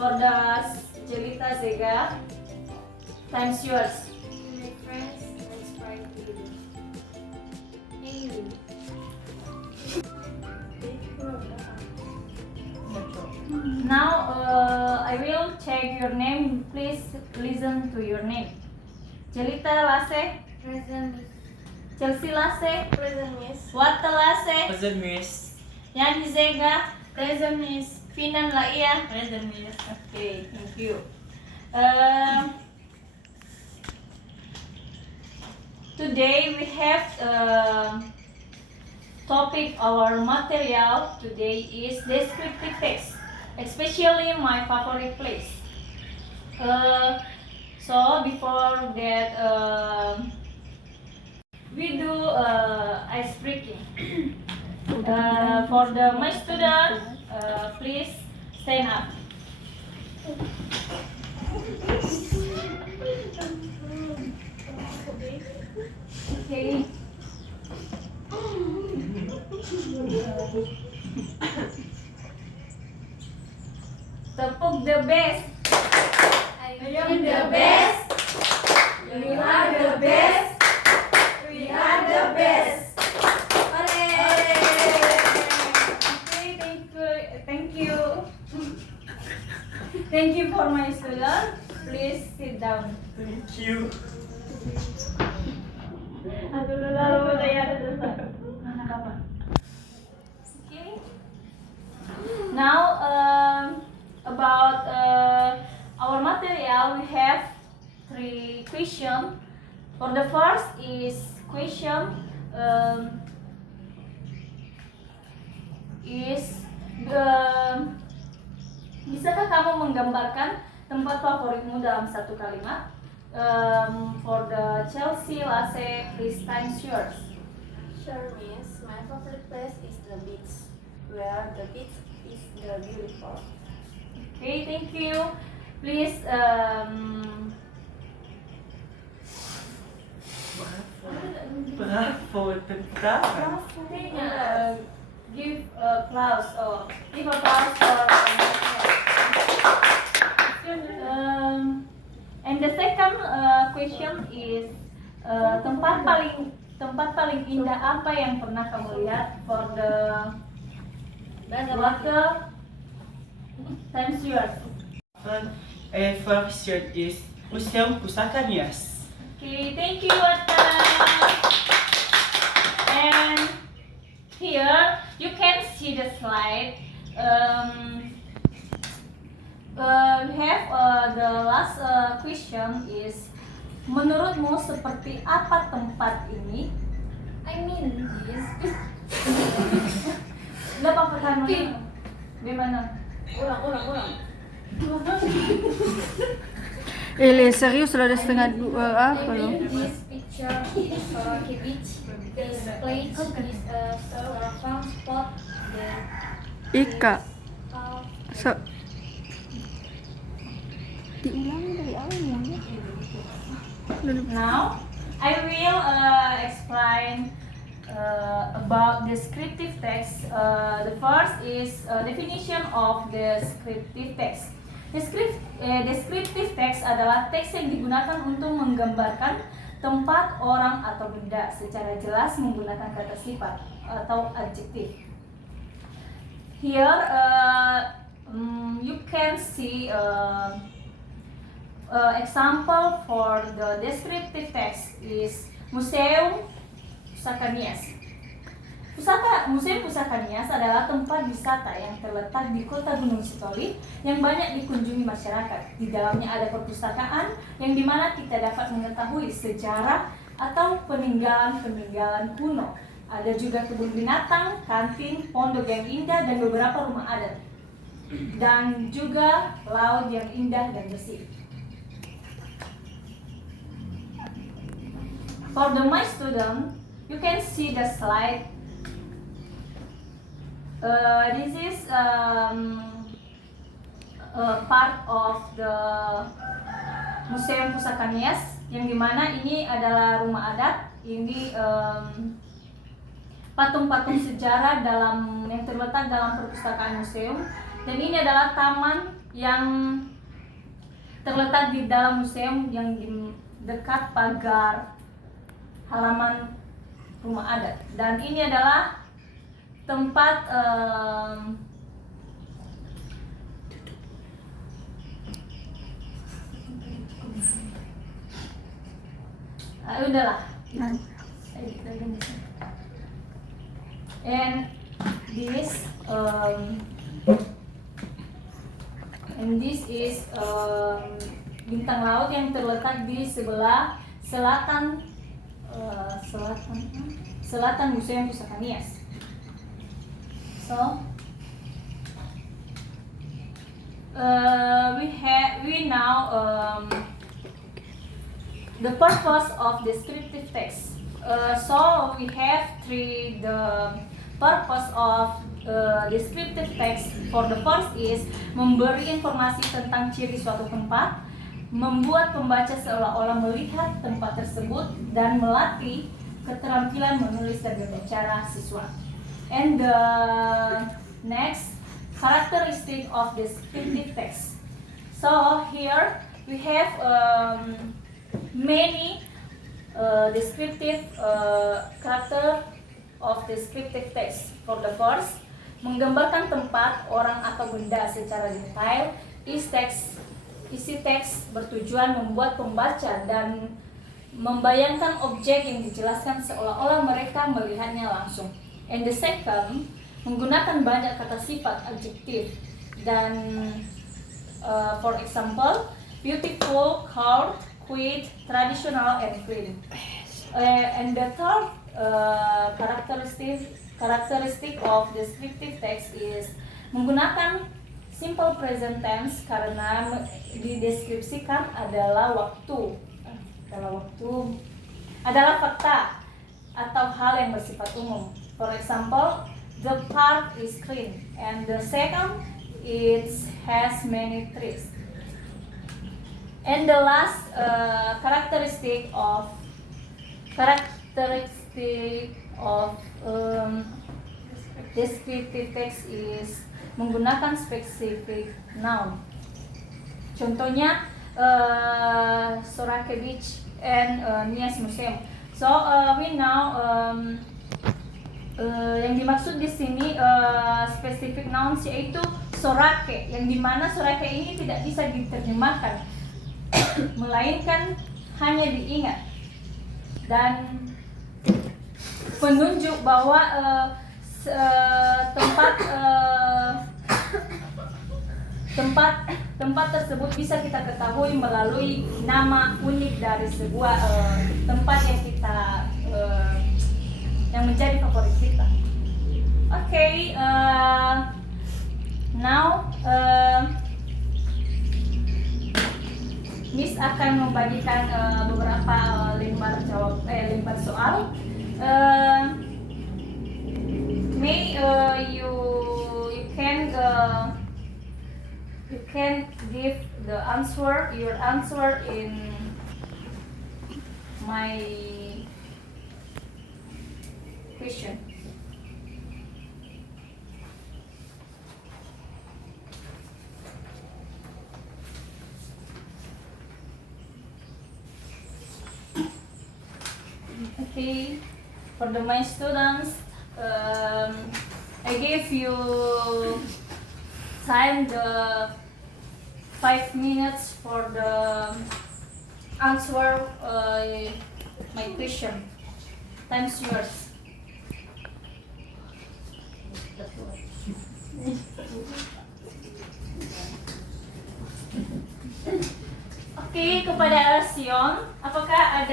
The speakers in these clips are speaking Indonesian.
For the Jelita Zega, time's yours. My friends, let's try to Amy. Now I will check your name. Please listen to your name. Jelita Lase, Present Miss. Chelsea Lase, Present Miss. Wata Lase, Present Miss. Yani Zega, Present Miss. Finan Laia. Present Miss. Okay, thank you. Today we have topic. Our material today is descriptive text, especially my favorite place. So before that, we do ice breaking. For my student, please stand up. Okay. Tepuk the best. I am the best. You are the best. We are the best. Okay, thank you. Thank you for my student. Please sit down. Thank you. Okay. Now about our material, we have 3 questions. For the first is question bisakah kamu menggambarkan tempat favoritmu dalam satu kalimat? For the Chelsea Lase, please time's yours. Sure, Miss. My favorite place is the beach, where the beach is the beautiful. Okay, thank you. Please Bravo, tentara. give applause or give applause for and the second question is tempat paling indah apa yang pernah kamu lihat? For the water, time's yours. First shirt is Museum Pusaka Nias. Okay, thank you, Wata. And here you can see the slide. We have the last question is, menurutmu seperti apa tempat ini? I mean this. Nggak apa-apa kan? Gimana? Ulang. Ele serius sudah ada setengah dua apa I loh? mean this picture is Soraki Beach. This place is a fun spot that Ika. uh, So, diulangi dari awal ya. Now I will explain about descriptive text. The first is definition of descriptive text. Descriptive text adalah teks yang digunakan untuk menggambarkan tempat, orang, atau benda secara jelas menggunakan kata sifat atau adjektif. Here you can see example for the descriptive text is Museum Pusaka Nias. Museum Pusaka Nias adalah tempat wisata yang terletak di Kota Gunung Sitoli yang banyak dikunjungi masyarakat. Di dalamnya ada perpustakaan yang dimana kita dapat mengetahui sejarah atau peninggalan-peninggalan kuno. Ada juga kebun binatang, kantin, pondok yang indah, dan beberapa rumah adat. Dan juga laut yang indah dan bersih. For my student, you can see the slide. This is part of the Museum Pusaka Nias, yang dimana ini adalah rumah adat. Ini patung-patung sejarah yang terletak dalam perpustakaan museum, dan ini adalah taman yang terletak di dalam museum yang di dekat pagar halaman rumah adat. Dan ini adalah tempat udahlah. And this is bintang laut yang terletak di sebelah selatan Museum Pusaka Nias. So we now the purpose of descriptive text. So we have the purpose of descriptive text. For the first is memberi informasi tentang ciri suatu tempat, membuat pembaca seolah-olah melihat tempat tersebut, dan melatih keterampilan menulis dan berbicara siswa. And the next characteristic of descriptive text. So here we have many descriptive character of descriptive text. For the first, menggambarkan tempat, orang atau benda secara detail. Isi teks bertujuan membuat pembaca dan membayangkan objek yang dijelaskan seolah-olah mereka melihatnya langsung. And the second, menggunakan banyak kata sifat adjektif dan for example, beautiful, cold, quiet, traditional, and clean. And the third characteristic of descriptive text is menggunakan simple present tense karena dideskripsikan adalah adalah fakta atau hal yang bersifat umum. For example, the park is clean, and the second, it has many trees. And the last characteristic of descriptive text is menggunakan specific noun. Contohnya Sorake Beach and Nias Museum. So we now yang dimaksud di sini specific nouns yaitu Sorake, yang dimana Sorake ini tidak bisa diterjemahkan, melainkan hanya diingat dan penunjuk bahwa tempat tersebut bisa kita ketahui melalui nama unik dari sebuah tempat yang kita yang menjadi favorit kita. Okay, now Miss akan membagikan beberapa lembar soal. You can give your answer in my question. Okay, for my students, I gave you time the 5 minutes for the answer my question. Time's yours. Oke, kepada Alsion, apakah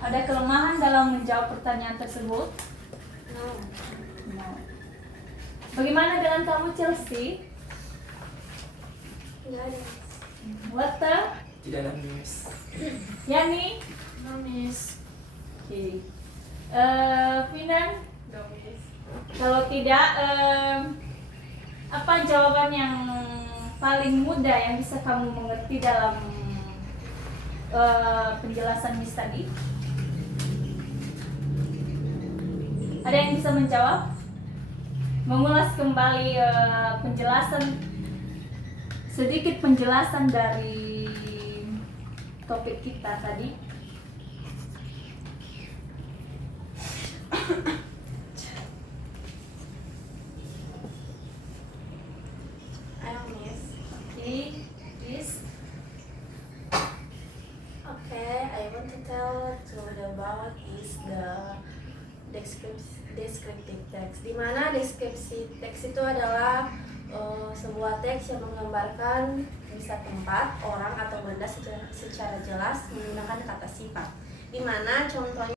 ada kelemahan dalam menjawab pertanyaan tersebut? No. No. Bagaimana dengan kamu, Chelsea? Nggak ada. Wata? Tidak ada miss. Yani? No, miss. Oke. Finan? No, miss. Kalau tidak, apa jawaban yang paling mudah yang bisa kamu mengerti dalam penjelasan Miss tadi? Ada yang bisa menjawab? mengulas kembali sedikit penjelasan dari topik kita tadi. Ayo Miss. Oke, please. Okay, I want to tell about is the descriptive text. Di mana deskripsi teks itu adalah sebuah teks yang menggambarkan bisa tempat, orang atau benda secara jelas menggunakan kata sifat. Di mana contohnya